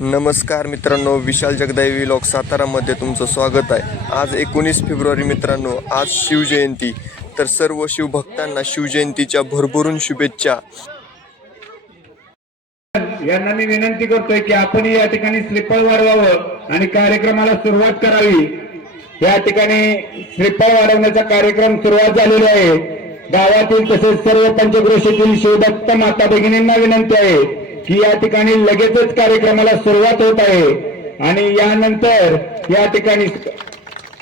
नमस्कार मित्रांनो विशाल जगदैवी लोक सातारामध्ये तुमचं स्वागत आहे. आज एकोणीस फेब्रुवारी मित्रांनो आज शिवजयंती. तर सर्व शिवभक्तांना शिवजयंतीच्या भरभरून शुभेच्छा. यांना मी विनंती करतोय की आपण या ठिकाणी श्रीफळ वाढवावं आणि कार्यक्रमाला सुरुवात करावी. या ठिकाणी श्रीफळ वाढवण्याचा कार्यक्रम सुरुवात झालेला आहे. गावातील तसेच सर्व पंचक्रोशीतील शिवभक्त माता भगिनींना विनंती आहे. की या ठिकाणी लगेचच कार्यक्रमाला सुरुवात होत आहे. आणि यानंतर या ठिकाणी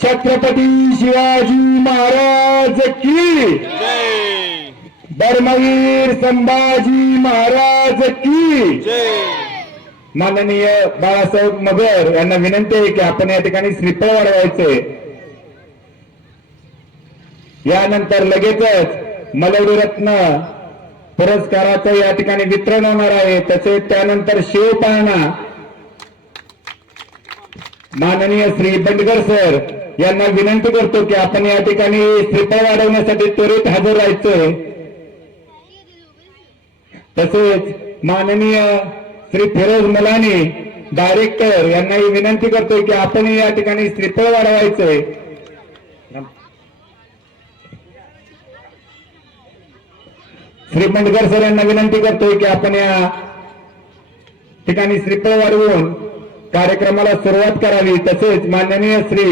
छत्रपती शिवाजी महाराज की धर्मवीर संभाजी महाराज की माननीय बाळासाहेब मगर यांना विनंती आहे की आपण या ठिकाणी श्रीफळ वाढवायचे. यानंतर लगेचच मलवडी रत्न पुरस्काराचं या ठिकाणी वितरण होणार आहे. तसेच त्यानंतर शिवपाळणा. माननीय श्री बंडगर सर यांना विनंती करतो की आपण या ठिकाणी श्रीफळ वाढवण्यासाठी त्वरित हजर राहायचंय तसेच माननीय श्री फिरोज मुलानी डायरेक्टर यांनाही विनंती करतोय की आपण या ठिकाणी श्रीफळ वाढवायचंय श्री बंडकर सर यांना विनंती करतोय की आपण या ठिकाणी श्रीफळ वाढवून कार्यक्रमाला सुरुवात करावी. तसेच माननीय श्री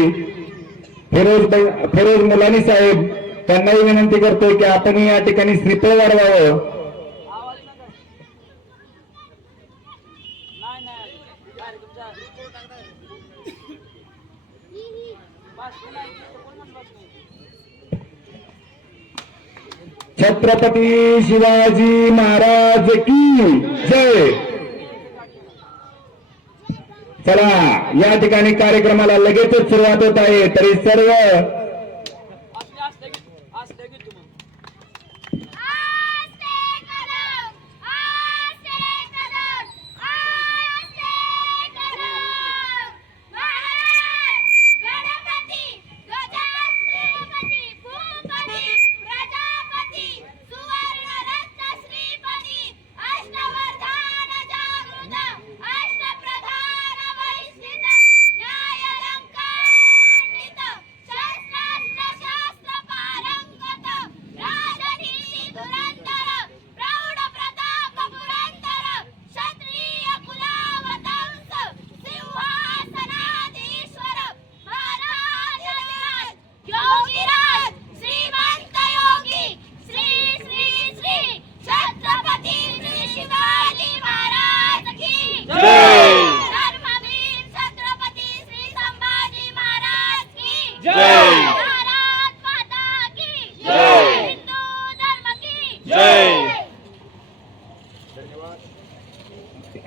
फिरोज फिरोज मुलानी साहेब त्यांनाही विनंती करतोय की आपण या ठिकाणी श्रीफळ वाढवावं. छत्रपती शिवाजी महाराज की जय. चला या ठिकाणी कार्यक्रमाला लगेचच सुरुवात होत आहे. तरी सर्व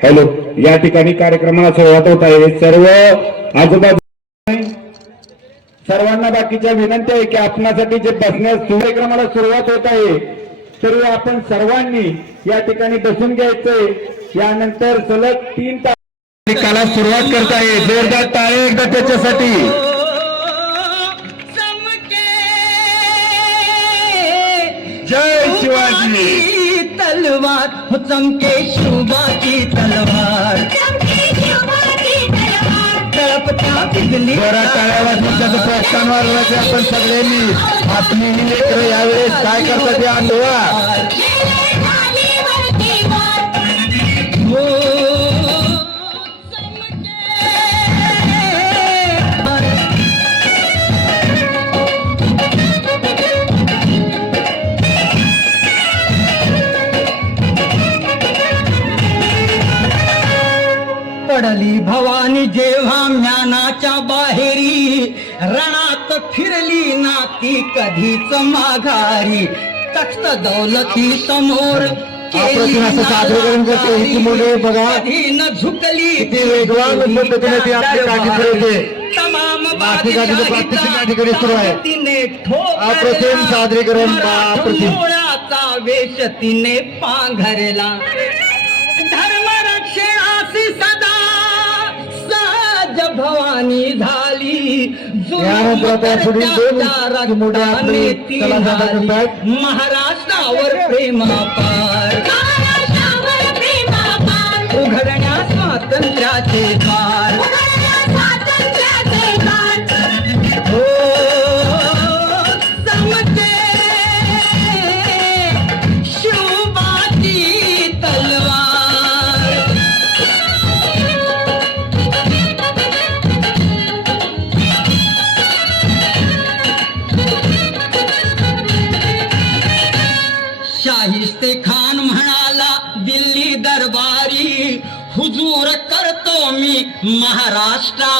हॅलो या ठिकाणी कार्यक्रमाला सुरुवात होत आहे. सर्व आजूबाजू सर्वांना बाकीच्या विनंती आहे की आपणासाठी जे बसण्यास कार्यक्रमाला सुरुवात होत आहे तरी आपण सर्वांनी या ठिकाणी बसून घ्यायचंय. यानंतर सलग तीन तास काला सुरुवात करत आहे जोरदार टाळे एकदा त्याच्यासाठी. जय शिवाजी. तलवार हो चमके शिवबाची तळपत्या बिजली जरा टाळ्या वाजवून त्याचं प्रोत्साहन वाढवायचं आपण सगळ्यांनी. आपली ही लेकर यावेळेस काय करतात ते आठवा पडली भवानी जेव्हा ज्ञानाच्या फिरली ना ती कधीच माघारी तख्त दौलती समोर ही मुले बघा. न झुकली किती वेगवान पद्धतीने ती आपली काठी फिरवते. तमाम बाकी गाडीचं प्रात्यक्षिक या ठिकाणी सुरू आहे. तिने ठोकरला. अप्रतिम सादरीकरण, अप्रतिम. मुळाचा वेश तिने पांघरला धर्म रक्षणासी सदा साज भवानी झाली यानंतर आता पुढील दोन मुले आपली कला सादर करतायत. महाराष्ट्रावर प्रेमापार. स्वातंत्र्य स्वातंत्र्याचे द्वार.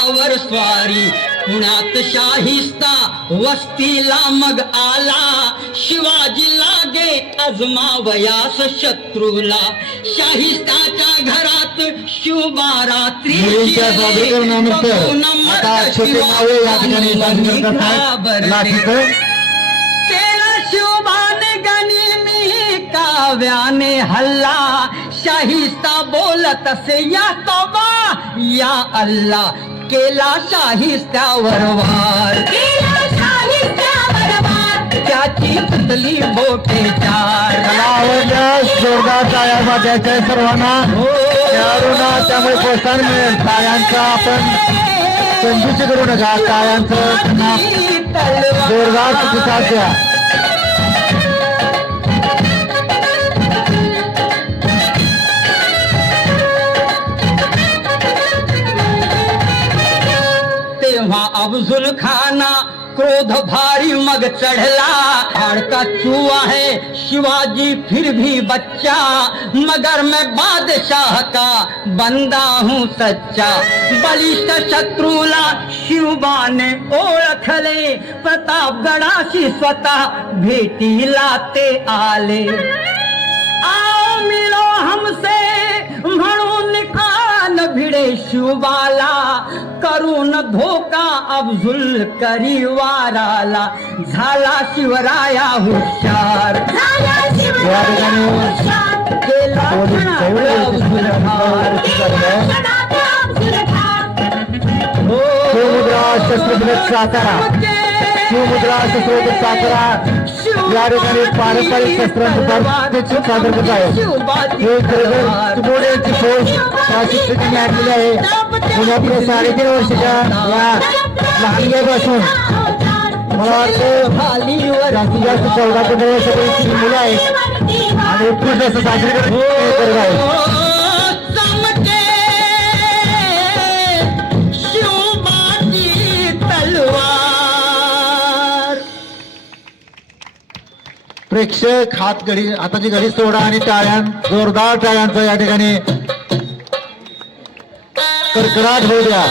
महाराष्ट्रावर स्वारी. पुण्यात शाहिस्ता वस्तीला मग आला. शिवाजी लागे अजमावयास शत्रूला. शाहिस्ताच्या घरात शिवबारात्री केला शिवबाने गणी मी काव्याने हल्ला. शाहिस्ता बोलत असे या तोबा या अल्ला. केला शाहिस्त्यावर वार. केला साहित्यावर वार. त्याची तुटली बोटे चार. जोरदार टाळ्या वाजायच्या सर्वांना. खेळाडूंना त्यामुळे प्रोत्साहन मिळेल. टाळ्यांचा आपण कंजूसी करू नका. टाळ्यांचं त्यांना जोरदार प्रतिसाद द्या. क्रोध भारी मग चढ़ला। हाड़का चुआ है शिवाजी, फिर भी बच्चा। मगर मैं बादशाह का बंदा हूँ सच्चा। बलिष्ठ शत्रुला शिवबा ने शत्रूला शिवबाने ओळखले प्रतापगडाशी स्वतः भेटी लाते आले। आओ मिलो हमसे भिडे शिवबाला करून धोका अफजुल करी वाराला झाला शिवराया हुशार. केला खान. हो. शिवमुद्रा शस्त्रब्रत सातारा शिवमुद्रा शस्त्रब्रत सातारा या ठिकाणी पारंपरिक शस्त्रांचं प्रत्यक्ष सादर करत आहे हे खरोखर चिमोड यांची फौज शिक्षकांनी आणलेली आहे पुण्यातल्या साडेतीन वर्षाच्या या लहानग्यापासून मला वाटतं जास्तीत जास्त चौदा पंधरा वर्षापर्यंतची ही मुलं आहेत आणि उत्कृष्ट असं ते करत आहेत प्रेक्षक हात घडी हाताची घडी सोडा आणि टाळ्यां जोरदार टाळ्यांचा या ठिकाणी कडकडाट होऊ द्या.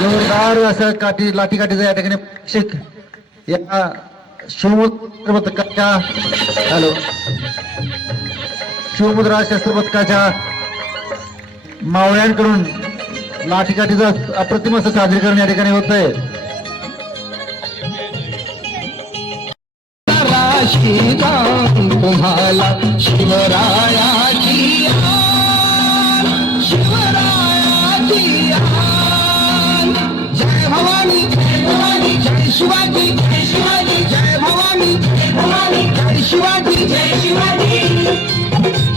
जोरदार असं काठी लाठी काठीचा या ठिकाणी शिक. या शिवमुद्रपथकाच्या हॅलो. शिवमुद्रा शस्त्र पथकाच्या मावळ्यांकडून लाठी काठीचं अप्रतिम असं सादरीकरण या ठिकाणी होत आहे. तुम्हाला शिवरायाची भवानी भवानी जय शिवाजी जय शिवाजी जय भवानी भवानी जय शिवाजी जय शिवाजी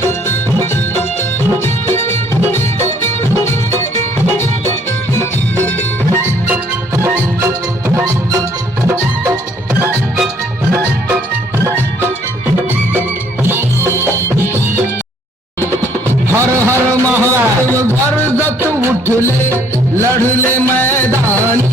हर हर महादेव गर्जत उठले लढले मैदानी.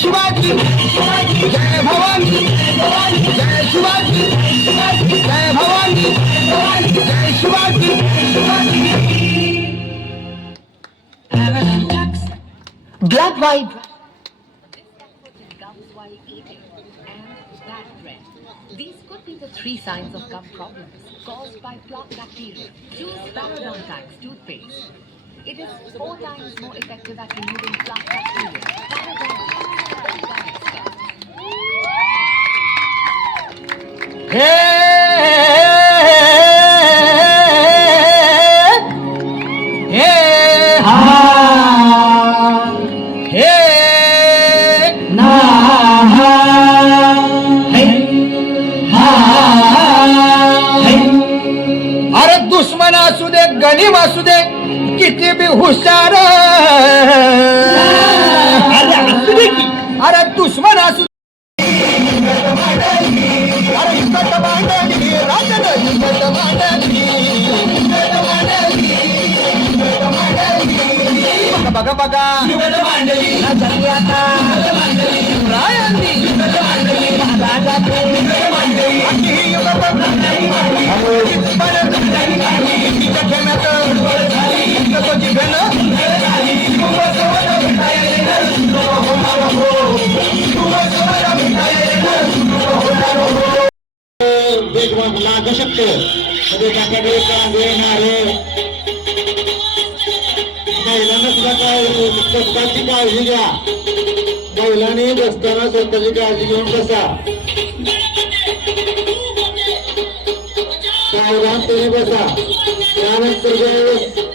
शिवाजी जय भवानी जय शिवाजी जय भवानी जय Shivaji Black vibe. gums while eating and bad breath. These could be the three signs of gum problems caused by plaque bacteria. Choose Parodontax toothpaste. It is four times more effective at removing plaque bacteria. Parodontax. दुश्मन असू दे गणिम असू दे किती बी हुशार लागू शकतो म्हणजे त्याच्याकडे कांदे नारे महिलांना सुद्धा काय स्वतःची काळजी घ्या महिलांनी बसताना स्वतःची काळजी घेऊन बसा सावधानतेने बसा त्यानंतर ज्यावेळेस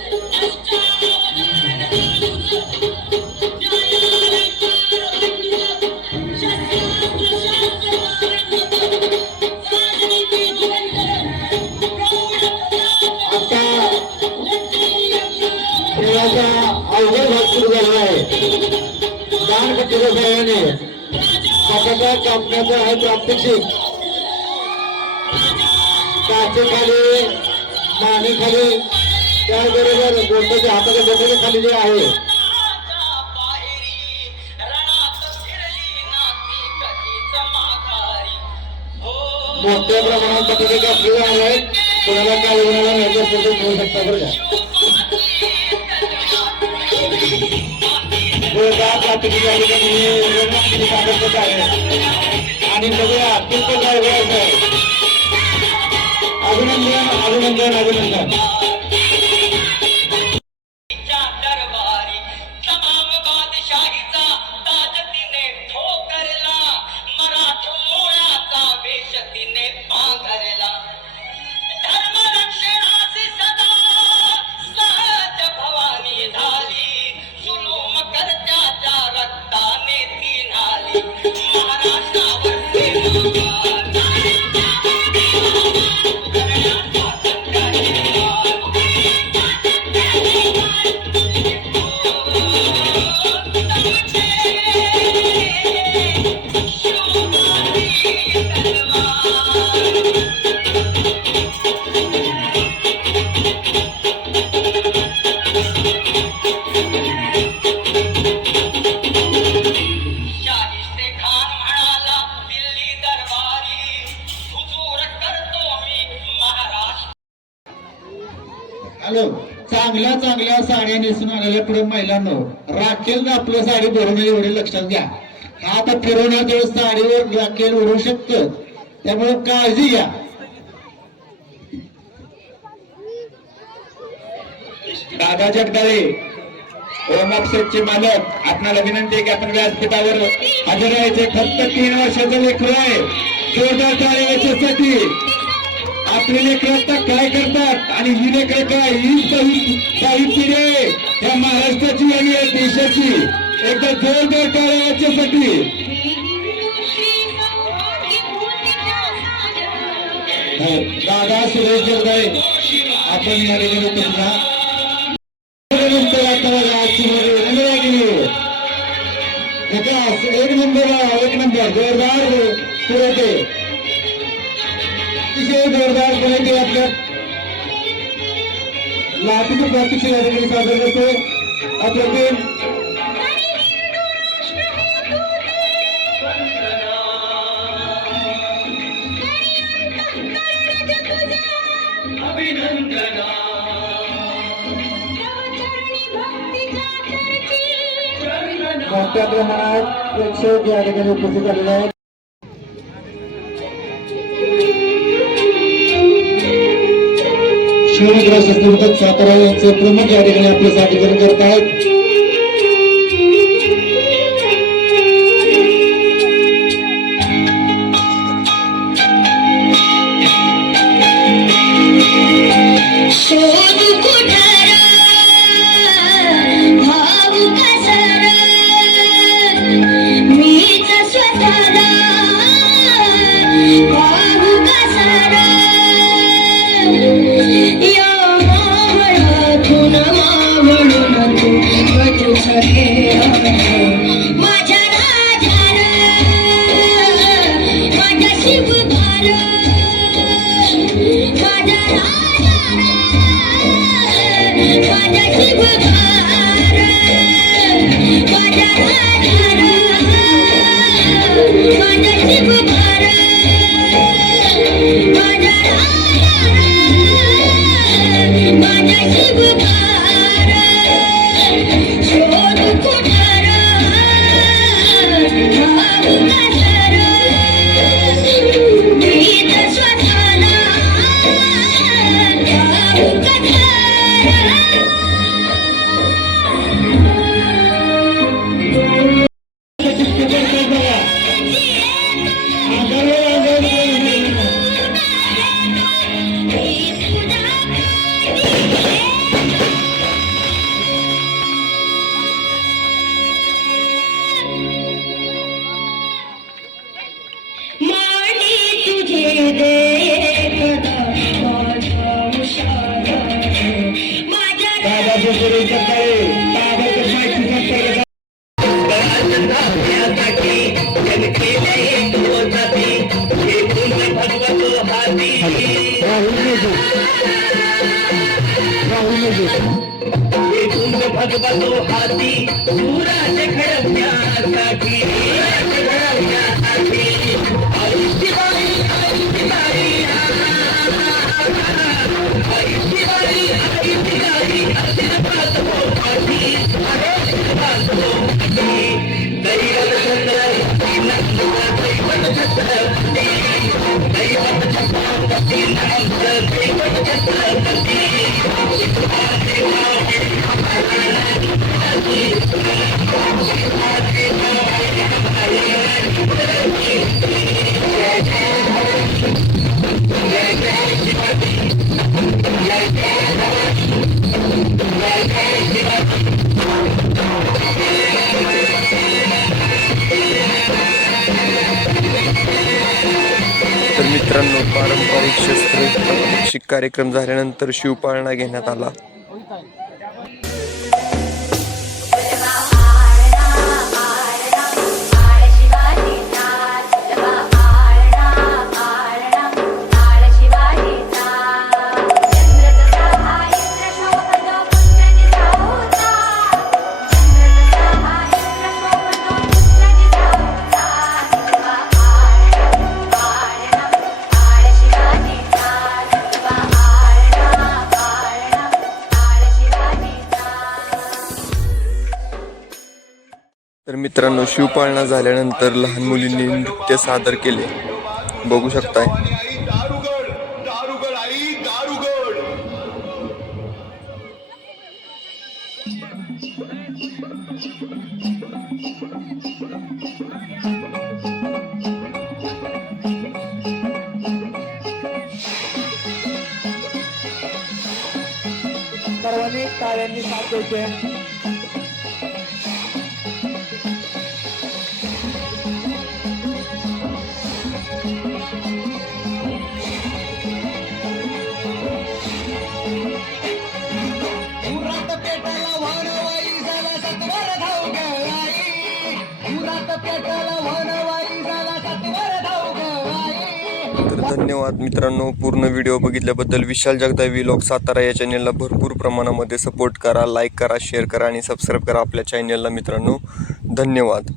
या कापण्याचा आहे प्रात्यक्षिक. काचेखाली मानेखाली त्याचबरोबर बोटाच्या हाताच्या बोटाच्या खाली जे आहे. मोठ्या प्रमाणात बटाटे कापलेले आहेत. कोणाला काय होणार याच्या असेल तर घेऊ शकता बरं का आणि बघूया किती काय व्हायचं अभिनंदन अभिनंदन अभिनंदन. आलो चांगल्या चांगल्या साड्या नेसून आलेल्या पुढे महिलांनो राखेल आपलं साडी भरून एवढे लक्षात घ्या. हात फिरवण्यात वेळेस साडीवर राखेल उडू शकतं. त्यामुळे काळजी घ्या. दादा जगदाळे ओम मालक आपणाला विनंती आहे की आपण व्यासपीठावर हजर राहायचे. फक्त तीन वर्षाचं लेकरू आहे. जोरदार टाळ्या आपले लेकर आता काय करतात? आणि ही लेकर काय? ही साहित्य काही या महाराष्ट्राची आणि या देशाची. एकदा जोरदार टाळ्या याच्यासाठी. हो, दादा सुरेश जगदाळे आपण या ठिकाणी तुमचा विकास एक नंबर एक नंबर. जोरदार पुरवते अतिशय जोरदार क्वालिटी आपल्या. लाटीची प्रॅक्टिस या ठिकाणी सादर करते. आपल्या टीम मोठ्या प्रमाणात प्रेक्षक या ठिकाणी उपस्थित झालेले आहेत. शिवमुद्रा शस्त्रपथक सातारा यांचे प्रमुख या ठिकाणी आपले सादरीकरण करत आहेत. माझ्या तर मित्रांनो पारंपरिक शस्त्र कार्यक्रम झाल्यानंतर शिवपाळणा घेण्यात आला. मित्रांनो शिवपाळणा झाल्यानंतर लहान मुलींनी नृत्य सादर केले. बघू शकताय. सर्वांनी टाळ्यांनी साथ द्यायचे धन्यवाद मित्रांनो. पूर्ण व्हिडिओ बघितल्याबद्दल विशाल जगदाय व्हिलॉग सातारा या चॅनेलला भरपूर प्रमाणामध्ये सपोर्ट करा लाईक करा शेअर करा आणि सबस्क्राईब करा आपल्या चॅनेलला मित्रांनो. धन्यवाद.